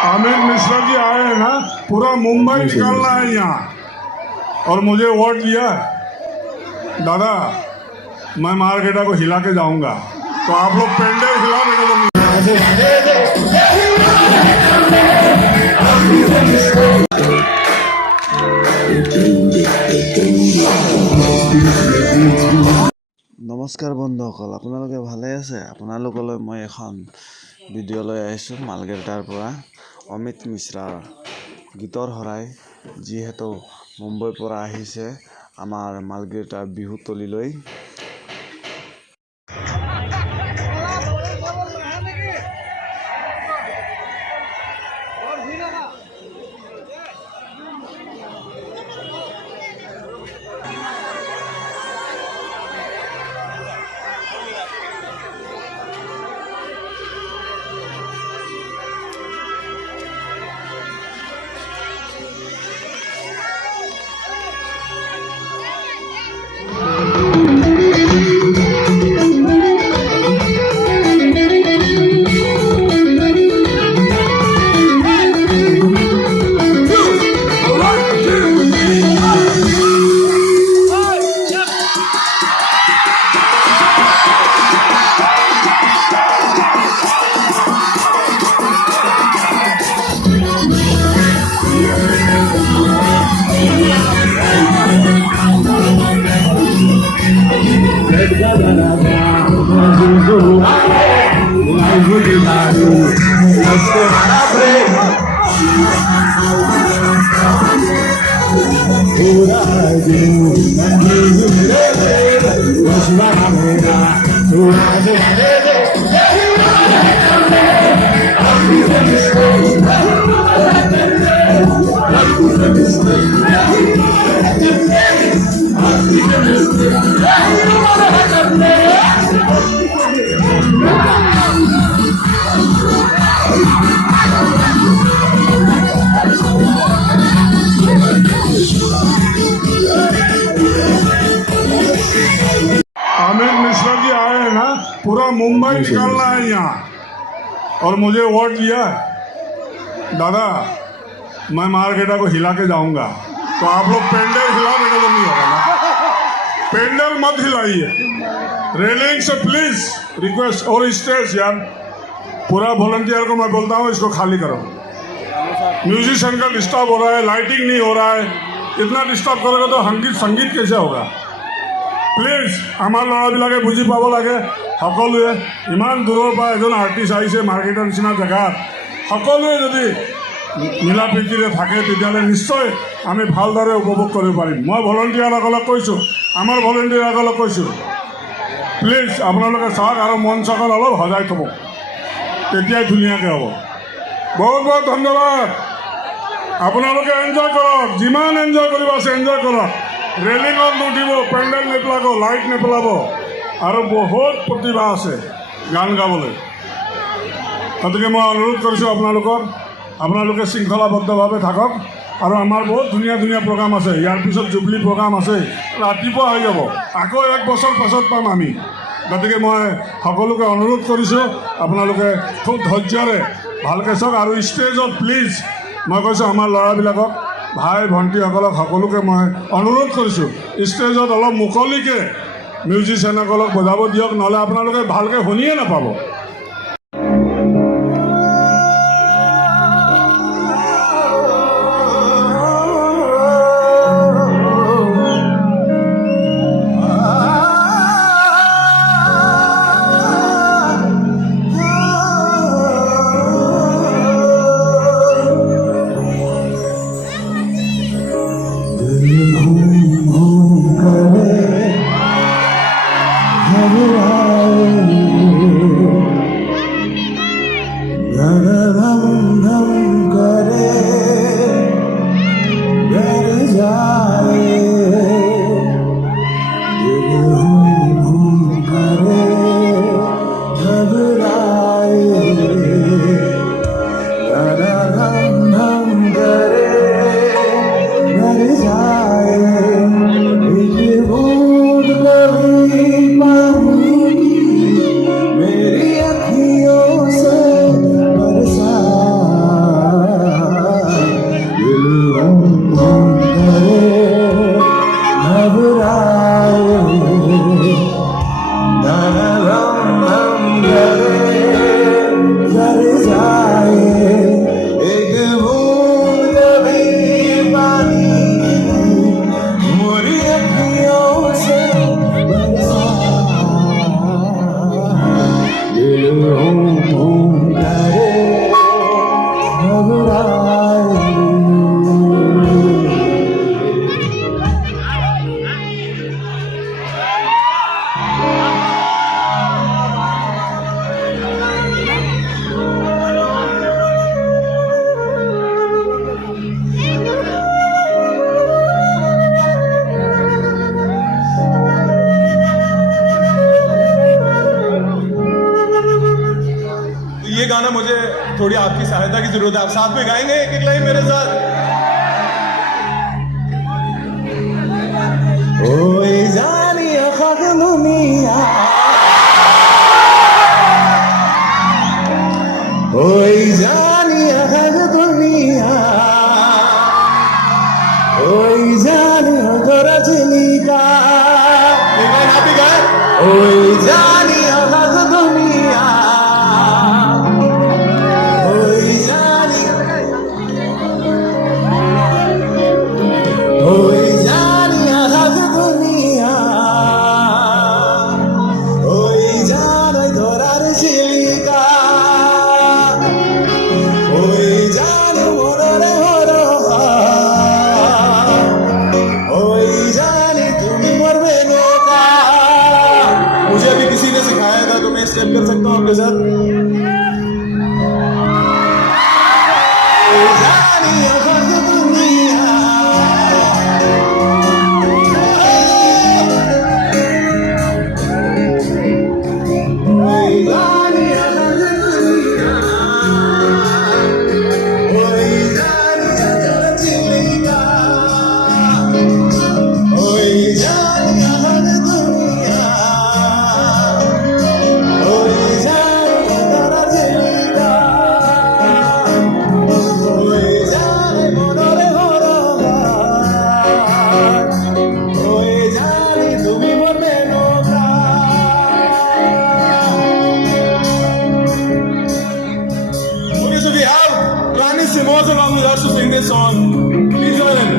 अमित मिश्रा जी आए हैं ना, पूरा मुंबई निकालना है यहाँ और मुझे वोट दिया है। दादा मैं मार्केटा को हिला के जाऊंगा, तो आप लोग पेंडल हिला देगा নমস্কাৰ বন্ধুসকল, আপোনালোকে ভালে আছে? আপোনালোকলৈ মই এখন ভিডিঅ' লৈ আহিছোঁ মালগেটাৰ পৰা। অমিত মিশ্ৰাৰ গীতৰ শৰাই, যিহেতু মুম্বাইৰ পৰা আহিছে আমাৰ মালগেটা বিহুতলীলৈ। अमित मिश्रा जी आए हैं ना, पूरा मुंबई निकालना है यहाँ और मुझे वोट दिया है। दादा मैं मार्केटा को हिला के जाऊंगा, तो आप लोग पेंडल हिला देगा तो नहीं होगा ना। पेंडल मत हिलाइए, रेलिंग से प्लीज रिक्वेस्ट। और स्टेज यार, पूरा वॉलंटियर को मैं बोलता हूँ इसको खाली करो। म्यूजिशियन का डिस्टर्ब हो रहा है, लाइटिंग नहीं हो रहा है। इतना डिस्टर्ब करोगे तो संगीत कैसे होगा? প্লিজ আমাৰ ল'ৰাবিলাকে বুজি পাব লাগে। সকলোৱে ইমান দূৰৰ পৰা এজন আৰ্টিষ্ট আহিছে মাৰ্কেটৰ নিচিনা জেগাত, সকলোৱে যদি মিলা প্ৰীতিৰে থাকে তেতিয়াহ'লে নিশ্চয় আমি ভালদৰে উপভোগ কৰিব পাৰিম। মই ভলণ্টিয়াৰসকলক কৈছোঁ, আমাৰ ভলণ্টিয়াৰসকলক কৈছোঁ, প্লিজ আপোনালোকে চাওক আৰু মঞ্চখন অলপ সজাই থ'ব, তেতিয়াই ধুনীয়াকৈ হ'ব। বহুত বহুত ধন্যবাদ। আপোনালোকে এনজয় কৰক, যিমান এনজয় কৰিব আছে এনজয় কৰক। ৰেলিঙত নুঠিব, পেণ্ডেল নেপেলাব, লাইট নেপেলাব। আৰু বহুত প্ৰতিভা আছে গান গাবলৈ। গতিকে মই অনুৰোধ কৰিছোঁ আপোনালোকে শৃংখলাবদ্ধভাৱে থাকক। আৰু আমাৰ বহুত ধুনীয়া ধুনীয়া প্ৰগ্ৰাম আছে। ইয়াৰ পিছত জুবলি প্ৰগ্ৰাম আছে, ৰাতিপুৱা হৈ যাব। আকৌ 1 বছৰ পাছত পাম আমি। গতিকে মই সকলোকে অনুৰোধ কৰিছোঁ আপোনালোকে খুব ধৈৰ্যৰে ভালকৈ চাওক। আৰু ষ্টেজত প্লিজ মই কৈছোঁ আমাৰ ল'ৰাবিলাকক, ভাই ভণ্টিসকলক সকলোকে মই অনুৰোধ কৰিছোঁ, ষ্টেজত অলপ মুকলিকৈ মিউজিচিয়ানসকলক বজাব দিয়ক, নহ'লে আপোনালোকে ভালকৈ শুনিয়ে নাপাব। आपकी सहायता की जरूरत है। आप साथ में गाएंगे एक एक लाइन मेरे साथ? ओए जानिया खाक दुनिया, ओए जानिया खाक दुनिया, ओए जानिया तोरा चिलिका। एक लाइन आप ही गाए। ओए जानिया खाक दुनिया, ओए जानिया, ओए जानिया खाक दुनिया, ओए जानिया तोरा चिलिका, ओए जानो मोरे होरोहा, ओए जानी तुम मरवे का। मुझे अभी किसी ने सिखाया था, तो मैं स्टेप कर सकता हूँ आपके साथ। ओए जानिया खाक दुनिया, ओए जानिया खाक दुनिया, ओए जानिया तोरा चिलिका, ओए जानिया खाक दुनिया, ओए जानिया तोरा चिलिका, ओए जाने मोरे होरोहा, ओए जानी तुमी मोरे नोका। Okay, so we have Rani Simos along with us to sing this song. Please join in.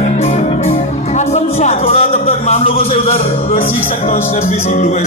Album shot. थोड़ा तब तक मैं हम लोगों से उधर सीख सकता हूँ, स्टेप भी सीख लूंगा।